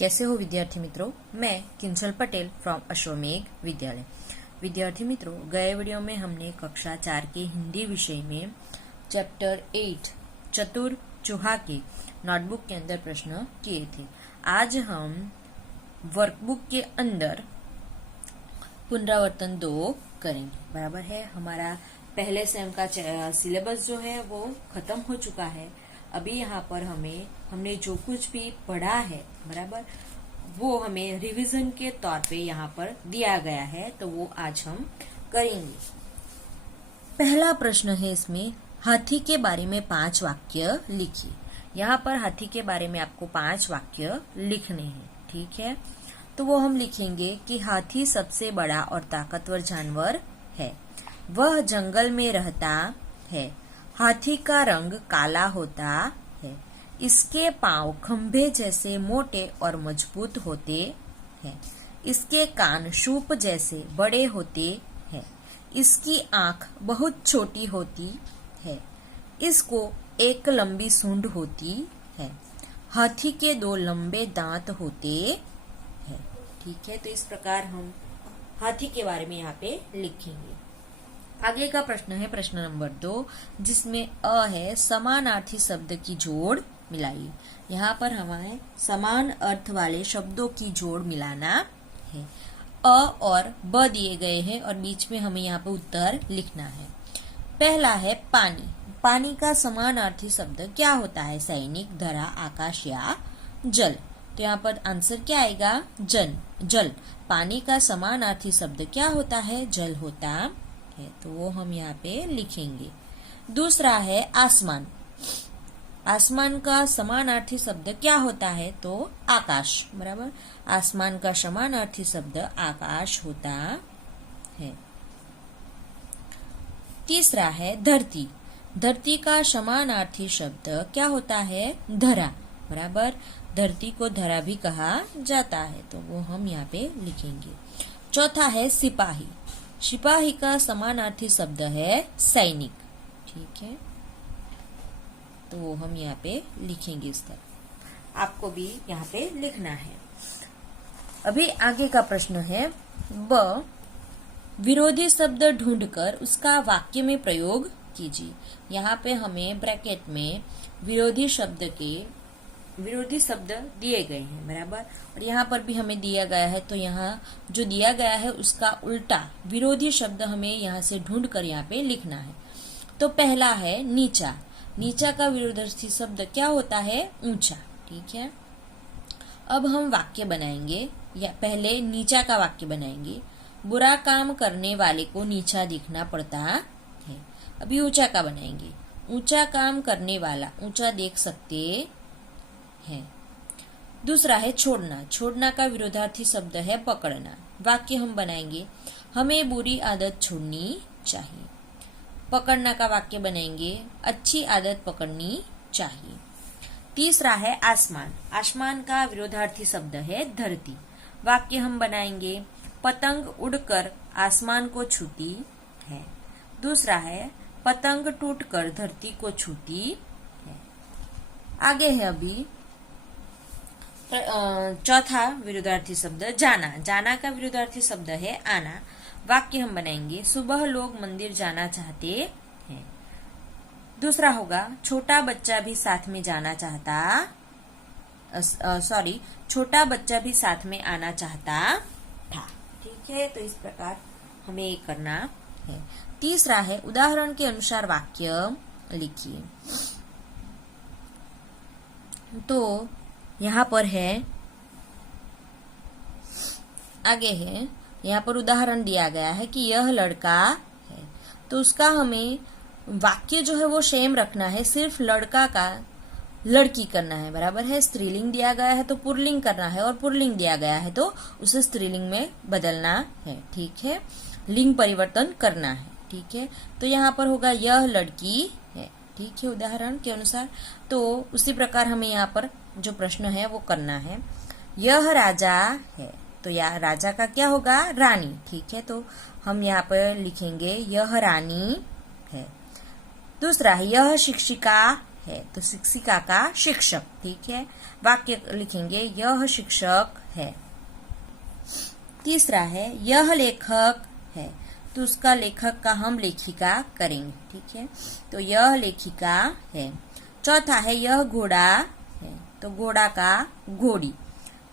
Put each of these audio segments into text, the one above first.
कैसे हो विद्यार्थी मित्रों। मैं किंजल पटेल फ्रॉम अश्वमेघ विद्यालय। विद्यार्थी मित्रों, गए वीडियो में हमने कक्षा 4 के हिंदी विषय में चैप्टर 8 चतुर चूहा की नोटबुक के अंदर प्रश्न किए थे। आज हम वर्कबुक के अंदर पुनरावर्तन 2 करेंगे। बराबर है। हमारा पहले सेम का सिलेबस जो है वो खत्म हो चुका है। अभी यहाँ पर हमने जो कुछ भी पढ़ा है बराबर, वो हमें रिवीजन के तौर पे यहाँ पर दिया गया है, तो वो आज हम करेंगे। पहला प्रश्न है इसमें, हाथी के बारे में 5 वाक्य लिखिए। यहाँ पर हाथी के बारे में आपको 5 वाक्य लिखने हैं, ठीक है। तो वो हम लिखेंगे कि हाथी सबसे बड़ा और ताकतवर जानवर है। वह जंगल में रहता है। हाथी का रंग काला होता है। इसके पांव खंभे जैसे मोटे और मजबूत होते हैं। इसके कान सूप जैसे बड़े होते हैं। इसकी आंख बहुत छोटी होती है। इसको एक लंबी सूंड होती है। हाथी के 2 लंबे दांत होते हैं। ठीक है, तो इस प्रकार हम हाथी के बारे में यहाँ पे लिखेंगे। आगे का प्रश्न है प्रश्न नंबर 2, जिसमें अ है समानार्थी शब्द की जोड़ मिलाइए। यहाँ पर हमें समान अर्थ वाले शब्दों की जोड़ मिलाना है। अ और ब दिए गए हैं और बीच में हमें यहाँ पे उत्तर लिखना है। पहला है पानी। पानी का समानार्थी शब्द क्या होता है? सैनिक, धरा, आकाश या जल। तो यहाँ पर आंसर क्या आएगा? जल। पानी का समानार्थी शब्द क्या होता है? जल होता है, तो वो हम यहाँ पे लिखेंगे। दूसरा है आसमान। आसमान का समानार्थी शब्द क्या होता है? तो आकाश। बराबर, आसमान का समानार्थी शब्द आकाश होता है। तीसरा है धरती। धरती का समानार्थी शब्द क्या होता है? धरा। बराबर, धरती को धरा भी कहा जाता है, तो वो हम यहाँ पे लिखेंगे। चौथा है सिपाही। सिपाही का समानार्थी शब्द है सैनिक। ठीक है, तो वो हम यहाँ पे लिखेंगे इस तरह। आपको भी यहाँ पे लिखना है। अभी आगे का प्रश्न है ब, विरोधी शब्द ढूंढकर उसका वाक्य में प्रयोग कीजिए। यहाँ पे हमें ब्रैकेट में विरोधी शब्द दिए गए हैं बराबर, और यहाँ पर भी हमें दिया गया है, तो यहाँ जो दिया गया है उसका उल्टा विरोधी शब्द हमें यहाँ से ढूंढ कर यहाँ पे लिखना है। तो पहला है नीचा। नीचा का विरोधी शब्द क्या होता है? ऊंचा। ठीक है, अब हम वाक्य बनाएंगे, या पहले नीचा का वाक्य बनाएंगे। बुरा काम करने वाले को नीचा दिखना पड़ता है। अभी ऊंचा का बनाएंगे। ऊंचा काम करने वाला ऊंचा देख सकते है। दूसरा है छोड़ना। छोड़ना का विरोधार्थी शब्द है पकड़ना। वाक्य हम बनाएंगे, हमें बुरी आदत छोड़नी चाहिए। पकड़ना का वाक्य बनाएंगे, अच्छी आदत पकड़नी चाहिए। तीसरा है आसमान। आसमान का विरोधार्थी शब्द है धरती। वाक्य हम बनाएंगे, पतंग उड़कर आसमान को छूती है। दूसरा है पतंग टूटकर धरती को छूती है। आगे है अभी चौथा विरोधार्थी शब्द जाना। जाना का विरोधार्थी शब्द है आना। वाक्य हम बनाएंगे, सुबह लोग मंदिर जाना चाहते हैं। दूसरा होगा छोटा बच्चा भी साथ में जाना चाहता, छोटा बच्चा भी साथ में आना चाहता था। ठीक है, तो इस प्रकार हमें ये करना है। तीसरा है उदाहरण के अनुसार वाक्य लिखिए। तो यहाँ पर है, आगे है, यहाँ पर उदाहरण दिया गया है कि यह लड़का है, तो उसका हमें वाक्य जो है वो सेम रखना है, सिर्फ लड़का का लड़की करना है। बराबर है, स्त्रीलिंग दिया गया है तो पुल्लिंग करना है, और पुल्लिंग दिया गया है तो उसे स्त्रीलिंग में बदलना है। ठीक है, लिंग परिवर्तन करना है। ठीक है, तो यहाँ पर होगा यह लड़की है। ठीक है, उदाहरण के अनुसार। तो उसी प्रकार हमें यहाँ पर जो प्रश्न है वो करना है। यह राजा है, तो यह राजा का क्या होगा? रानी। ठीक है, तो हम यहाँ पर लिखेंगे यह रानी है। दूसरा है यह शिक्षिका है, तो शिक्षिका का शिक्षक। ठीक है, वाक्य लिखेंगे यह शिक्षक है। तीसरा है यह लेखक है, तो उसका लेखक का हम लेखिका करेंगे, ठीक है। तो यह लेखिका है। चौथा है यह घोड़ा है, तो घोड़ा का घोड़ी,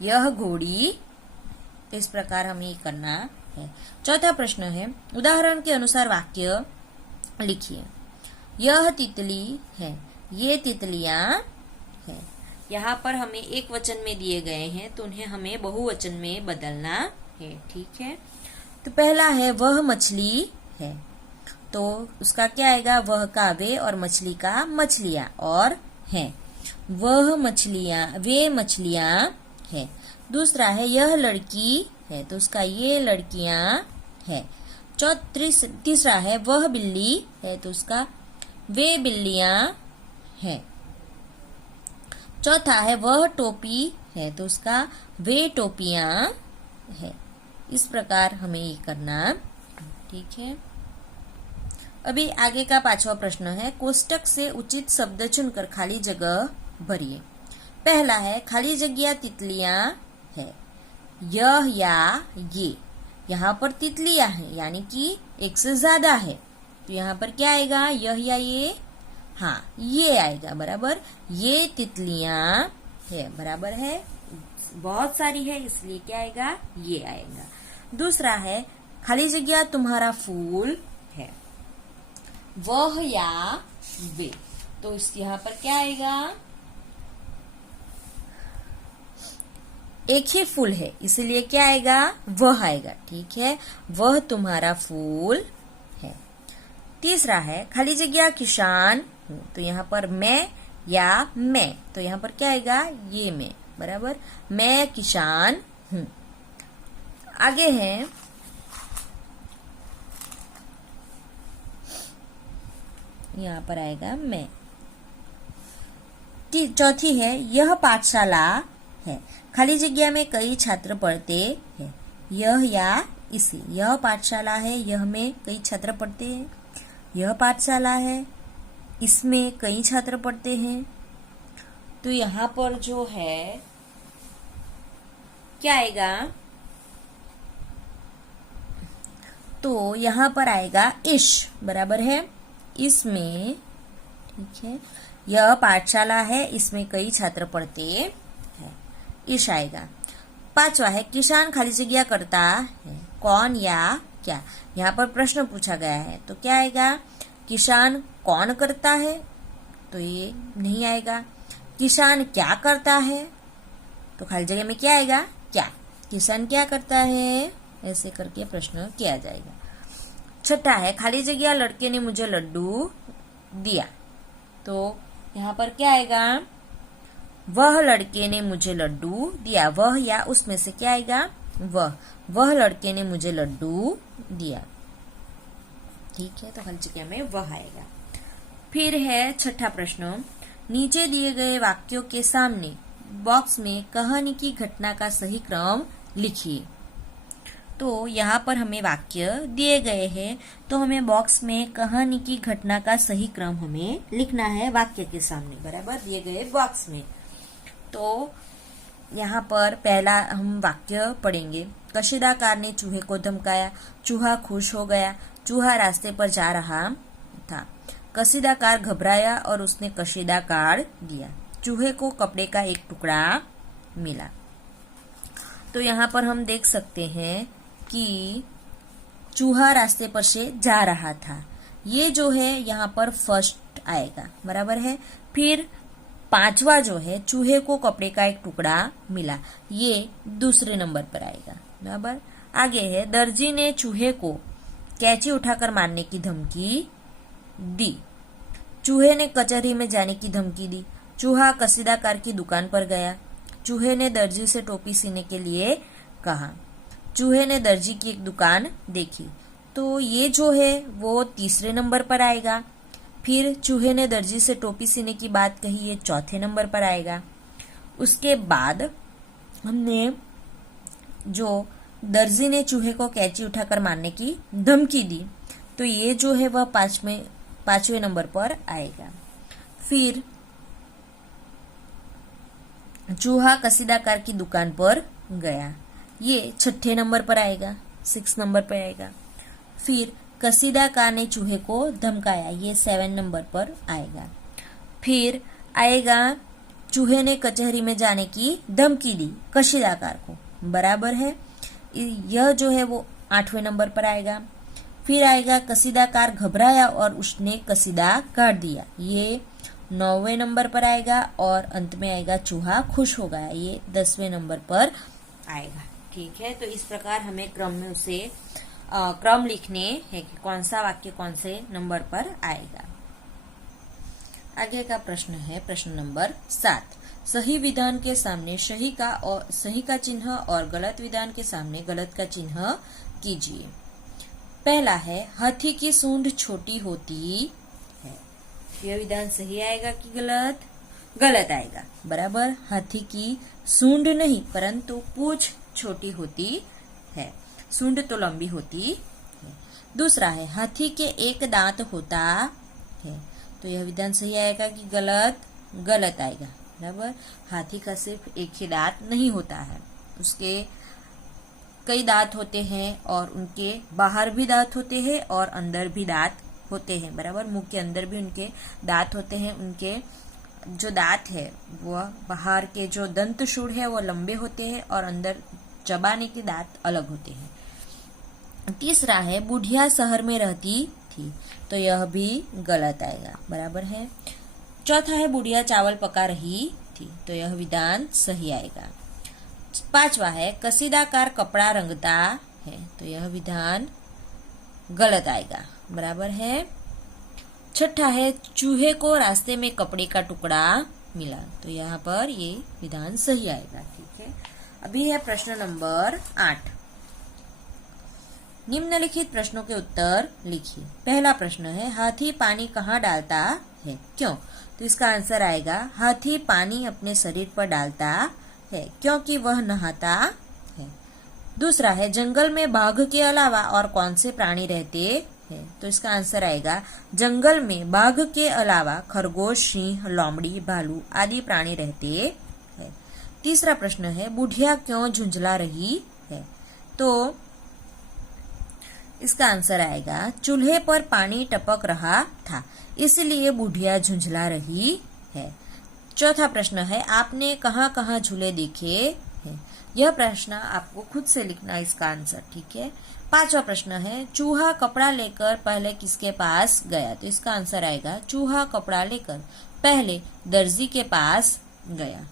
यह घोड़ी। तो इस प्रकार हमें करना है। चौथा प्रश्न है उदाहरण के अनुसार वाक्य लिखिए। यह तितली है, ये तितलियां है। यहाँ पर हमें एक वचन में दिए गए हैं, तो उन्हें हमें बहुवचन में बदलना है, ठीक है। तो पहला है वह मछली है, तो उसका क्या आएगा, वह का वे और मछली का मछलियां और है। वह मछलियां, वे मछलियां है। दूसरा है यह लड़की है, तो उसका ये लड़कियां है। तीसरा है वह बिल्ली है, तो उसका वे बिल्लियां है। चौथा है वह टोपी है, तो उसका वे टोपियां है। इस प्रकार हमें ये करना, ठीक है। अभी आगे का पांचवा प्रश्न है कोष्टक से उचित शब्द चुनकर खाली जगह भरिए। पहला है खाली जगह तितलियां है, यह या ये। यहाँ पर तितलियां हैं यानी कि एक से ज्यादा है, तो यहाँ पर क्या आएगा, यह या ये, हाँ ये आएगा, बराबर। ये तितलियां है, बराबर है, बहुत सारी है इसलिए क्या आएगा, ये आएगा। दूसरा है खाली जगह तुम्हारा फूल है, वह या वे, तो इस यहाँ पर क्या आएगा, एक ही फूल है इसलिए क्या आएगा, वह आएगा, ठीक है। वह तुम्हारा फूल है। तीसरा है खाली जगह किसान हूं, तो यहाँ पर मैं या मैं, तो यहाँ पर क्या आएगा, ये मैं, बराबर। मैं किसान हूं। आगे है यहाँ पर आएगा मैं। चौथी है यह पाठशाला है, खाली जगह में कई छात्र पढ़ते हैं, यह या इसी। यह पाठशाला है, यह में कई छात्र पढ़ते हैं। यह पाठशाला है, इसमें कई छात्र पढ़ते हैं। तो यहाँ पर जो है क्या आएगा, तो यहाँ पर आएगा इश, बराबर है, इसमें, ठीक है। यह पाठशाला है, इसमें कई छात्र पढ़ते हैं, इश आएगा। पांचवा है किसान खाली जगह करता है, कौन या क्या। यहाँ पर प्रश्न पूछा गया है, तो क्या आएगा, किसान कौन करता है, तो ये नहीं आएगा। किसान क्या करता है, तो खाली जगह में क्या आएगा, क्या। किसान क्या करता है, ऐसे करके प्रश्न किया जाएगा। छठा है खाली जगह लड़के ने मुझे लड्डू दिया, तो यहाँ पर क्या आएगा, वह लड़के ने मुझे लड्डू दिया। वह या उसमें से क्या आएगा, वह लड़के ने मुझे लड्डू दिया, ठीक है। तो खाली जगह में वह आएगा। फिर है छठा प्रश्न, नीचे दिए गए वाक्यों के सामने बॉक्स में कहानी की घटना का सही क्रम लिखिए। तो यहाँ पर हमें वाक्य दिए गए हैं, तो हमें बॉक्स में कहानी की घटना का सही क्रम हमें लिखना है वाक्य के सामने, बराबर, दिए गए बॉक्स में। तो यहाँ पर पहला हम वाक्य पढ़ेंगे। कशीदाकार ने चूहे को धमकाया, चूहा खुश हो गया, चूहा रास्ते पर जा रहा था। कशीदाकार घबराया और उसने कशीदा काट दिया। चूहे को कपड़े का एक टुकड़ा मिला। तो यहाँ पर हम देख सकते हैं कि चूहा रास्ते पर से जा रहा था, ये जो है यहाँ पर फर्स्ट आएगा, बराबर है। फिर पांचवा जो है चूहे को कपड़े का एक टुकड़ा मिला, ये दूसरे नंबर पर आएगा, बराबर। आगे है दर्जी ने चूहे को कैंची उठाकर मारने की धमकी दी। चूहे ने कचहरी में जाने की धमकी दी। चूहा कसीदाकार की दुकान पर गया। चूहे ने दर्जी से टोपी सीने के लिए कहा। चूहे ने दर्जी की एक दुकान देखी, तो ये जो है वो तीसरे नंबर पर आएगा। फिर चूहे ने दर्जी से टोपी सीने की बात कही, ये चौथे नंबर पर आएगा। उसके बाद हमने जो दर्जी ने चूहे को कैंची उठाकर मारने की धमकी दी, तो ये जो है वह पांचवें नंबर पर आएगा। फिर चूहा कसीदाकार की दुकान पर गया, ये 6 नंबर पर आएगा, 6 नंबर पर आएगा। फिर कसीदाकार ने चूहे को धमकाया, ये 7 नंबर पर आएगा। फिर आएगा चूहे ने कचहरी में जाने की धमकी दी कसीदाकार को, बराबर है, यह जो है वो 8वें नंबर पर आएगा। फिर आएगा कसीदाकार घबराया और उसने कसीदा काट दिया, ये 9वें नंबर पर आएगा। और अंत में आएगा चूहा खुश हो गया, ये 10वें नंबर पर आएगा। ठीक है, तो इस प्रकार हमें क्रम में उसे क्रम लिखने हैं कि कौन सा वाक्य कौन से नंबर पर आएगा। आगे का प्रश्न है प्रश्न नंबर 7। सही विधान के सामने सही का चिन्ह और गलत विधान के सामने गलत का चिन्ह कीजिए। पहला है हाथी की सूंड छोटी होती है, यह विधान सही आएगा कि गलत? गलत आएगा, बराबर। हाथी की सूंड नहीं परंतु पूंछ छोटी होती है, सूंड तो लंबी होती है। दूसरा है हाथी के एक दांत होता है, तो यह विधान सही आएगा कि गलत? गलत आएगा, बराबर। हाथी का सिर्फ एक ही दांत नहीं होता है, उसके कई दांत होते हैं और उनके बाहर भी दांत होते हैं और अंदर भी दांत होते हैं, बराबर। मुंह के अंदर भी उनके दांत होते हैं, उनके जो दांत है वो बाहर के जो दंतशूल है वो लंबे होते हैं और अंदर चबाने के दांत अलग होते हैं। तीसरा है बुढ़िया शहर में रहती थी, तो यह भी गलत आएगा, बराबर है। चौथा है बुढ़िया चावल पका रही थी, तो यह विधान सही आएगा। 5वां है कसीदाकार कपड़ा रंगता है, तो यह विधान गलत आएगा, बराबर है। 6ठा है चूहे को रास्ते में कपड़े का टुकड़ा मिला, तो यहाँ पर ये विधान सही आएगा। ठीक है, अभी है प्रश्न नंबर 8। निम्नलिखित प्रश्नों के उत्तर लिखिए। पहला प्रश्न है हाथी पानी कहाँ डालता है, क्यों? तो इसका आंसर आएगा हाथी पानी अपने शरीर पर डालता है क्योंकि वह नहाता है। दूसरा है जंगल में बाघ के अलावा और कौन से प्राणी रहते हैं, तो इसका आंसर आएगा जंगल में बाघ के अलावा खरगोश, सिंह, लोमड़ी, भालू आदि प्राणी रहते हैं। तीसरा प्रश्न है बुढ़िया क्यों झुंझला रही है, तो इसका आंसर आएगा चूल्हे पर पानी टपक रहा था इसलिए बुढ़िया झुंझला रही है। चौथा प्रश्न है आपने कहाँ कहाँ झूले देखे हैं, यह प्रश्न आपको खुद से लिखना है इसका आंसर। ठीक है। 5वां प्रश्न है चूहा कपड़ा लेकर पहले किसके पास गया, तो इसका आंसर आएगा चूहा कपड़ा लेकर पहले दर्जी के पास गया।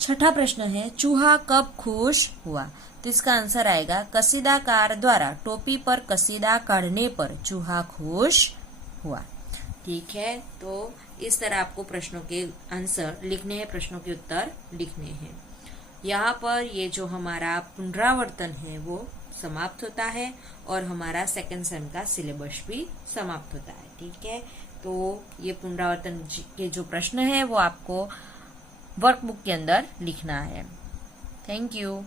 6ठा प्रश्न है चूहा कब खुश हुआ, तो इसका आंसर आएगा कसीदाकार द्वारा टोपी पर कसीदा काढ़ने पर चूहा खुश हुआ। ठीक है, तो इस तरह आपको प्रश्नों के आंसर लिखने हैं, प्रश्नों के उत्तर लिखने हैं। यहाँ पर ये जो हमारा पुनरावर्तन है वो समाप्त होता है और हमारा सेकंड सेम का सिलेबस भी समाप्त होता है। ठीक है, तो ये पुनरावर्तन के जो प्रश्न है वो आपको वर्कबुक के अंदर लिखना है। Thank you.